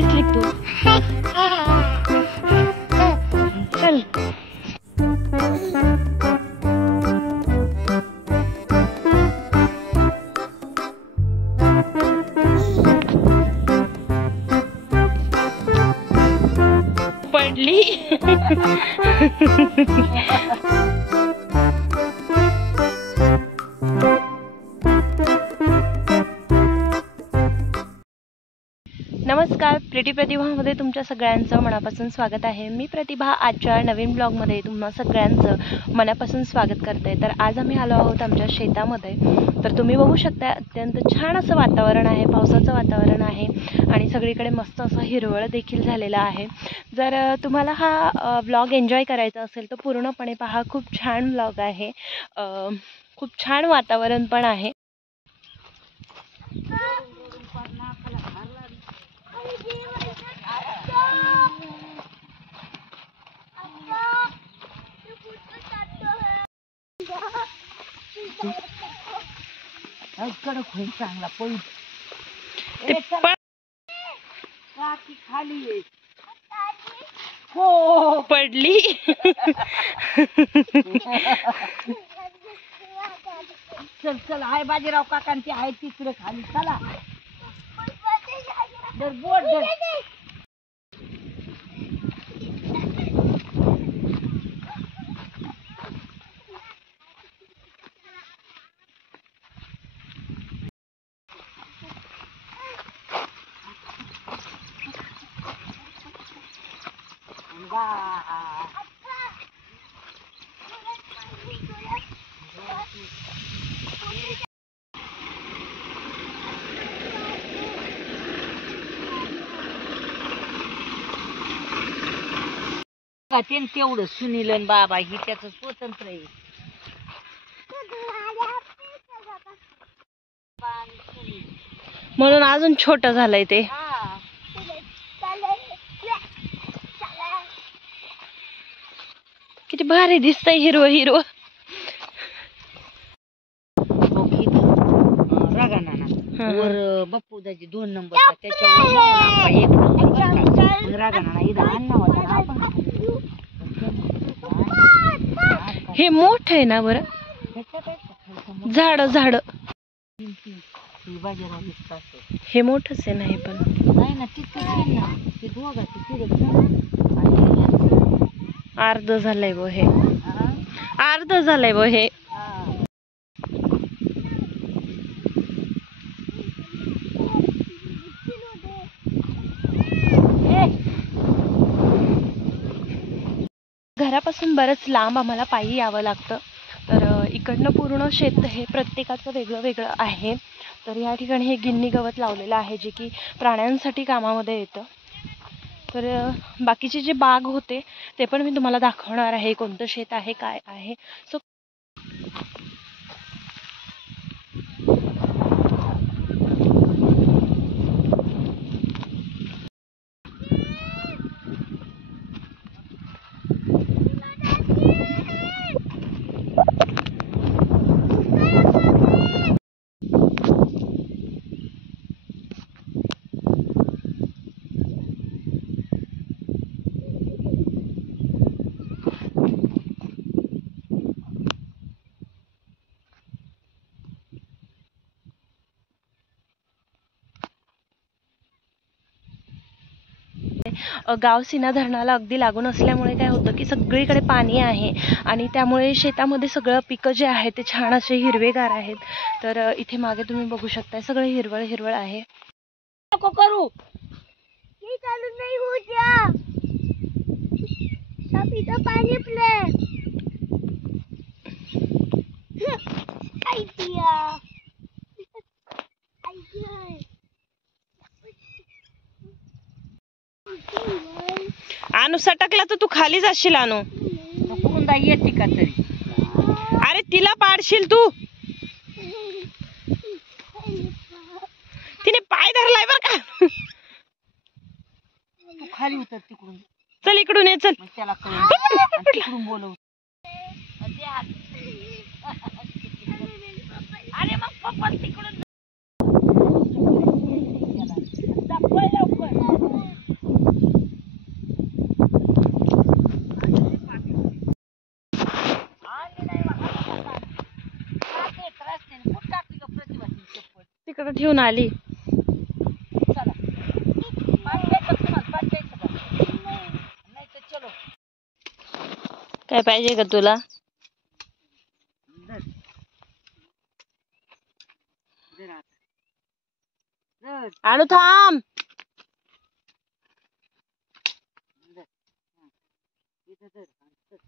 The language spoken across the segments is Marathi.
फिसली तू चल पडली नमस्कार, प्रिटी प्रतिभामध्ये तुमच्या सगळ्यांचं मनापासून स्वागत आहे। मी प्रतिभा आजच्या नवीन ब्लॉगमध्ये तुम्हा सगळ्यांचं मनापासून स्वागत करते। तर आज आम्ही आलो आहोत आमच्या शेतामध्ये। तर तुम्ही बघू शकता अत्यंत छान असं वातावरण आहे, पावसाचं वातावरण आहे आणि सगळीकडे मस्त असं हिरवळ देखील झालेलं आहे। जर तुम्हाला हा ब्लॉग एन्जॉय करायचा असेल तर पूर्णपणे पहा, खूप छान ब्लॉग आहे, खूप छान वातावरण पण आहे। कडक होईल चांगला पळू खाली हो पडली चल चल आहे बाजीराव काकांची आहे तिकडे खाली चला दर बोट दर तेवढं सुनील आणि बाबा ही त्याच स्वतंत्र आहे। म्हणून अजून छोटं झालंय ते। किती भारी दिसतंय हिरवं हिरवं। रागानाना वर बापूदाची 2 नंबर त्याच्यावर 1 नंबर रागानाना इथं अन्ना होता ना आपण हे मोठं आहे ना बरं, झाड झाड हे मोठंच आहे नाही पण नाही ना तिथं ना ते दोघांची फिरत अर्ध झालंय बो हे, अर्ध झालंय बो हे। घरापासून बरंच लांब आम्हाला पायी यावं लागतं। तर इकडनं पूर्ण शेत हे प्रत्येकाचं वेगळं वेगळं आहे। तर या ठिकाणी हे गिन्नी गवत लावलेलं आहे जे की प्राण्यांसाठी कामामध्ये येतं। तर बाकीचे जे बाग होते ते पण मी तुम्हाला दाखवणार आहे, कोणतं शेत आहे काय आहे। सो गाव सीना धरणाला अगदी लागून असल्यामुळे काय होतं की सगळीकडे पाणी आहे आणि त्यामुळे शेतामध्ये सगळं पिकं जे आहे ते छान असे हिरवेगार आहेत। तर इथे मागे तुम्ही बघू शकता सगळं हिरवळ हिरवळ आहे। नको करू ये चालू नहीं हो जा सभी तो पानी प्ले आइडिया आणू सटकला तर तू खाली जाशील। आणू कुंदा येते का तरी, अरे तिला पाडशील तू, तिने पाय धरलाय बर का। तू खाली उतर तिकडून, चल इकडून ये चल, त्याला तिकडून बोलव। अरे मग पप्पा तिकडून ठेवून आली. चला पाणी द्यायचं तुम्हाला, पाणी द्यायचं का? नाही तर चलो. काय पाहिजे का तुला? धर. धर आता. धर. आणू थांब. धर. हं. इथं धर. धर.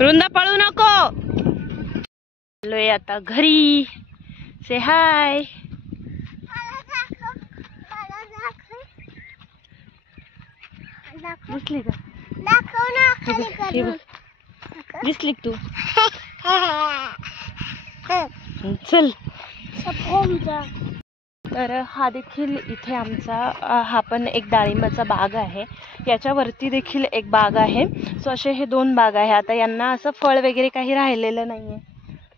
वृंदा पळू नको. आलोय आता घरी. से हाय. दिसली का? दाखव ना हे खाली बघ, हे करून. बघ. दिसली का तू? चल. सपोमचा. तर हा देखील इथे आमचा हा पण एक डाळिंबाचा बाग आहे. याच्यावरती देखील एक बाग आहे. सो असे हे 2 बाग आहे. आता यांना असं फळ वगैरे काही राहिलेलं नाही आहे.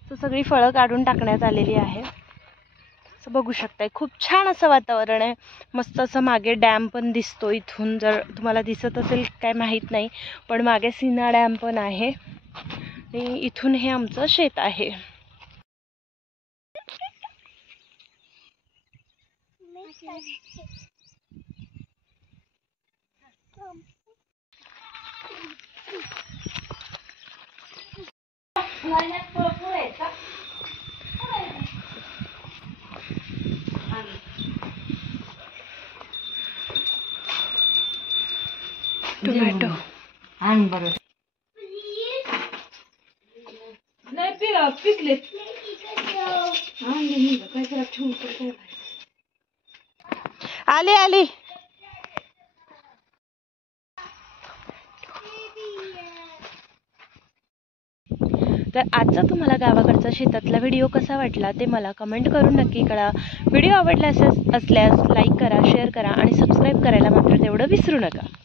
सो सगळी फळं काढून टाकण्यात आलेली आहे. असं बघू शकताय, खूप छान असं वातावरण आहे. मस्त असं मागे डॅम पण दिसतो इथून, जर तुम्हाला दिसत असेल काय माहीत नाही, पण मागे सीना डॅम पण आहे. आणि इथून हे आमचं शेत आहे. टोमॅटो आण बरं. नाही पिकले. आली आली. तर आजचा तुम्हाला गावाकडचा शेतातला व्हिडिओ कसा वाटला ते मला कमेंट करून नक्की कळवा. व्हिडिओ आवडला असल्यास लाईक करा, शेअर करा आणि सबस्क्राईब करायला मात्र तेवढं विसरू नका.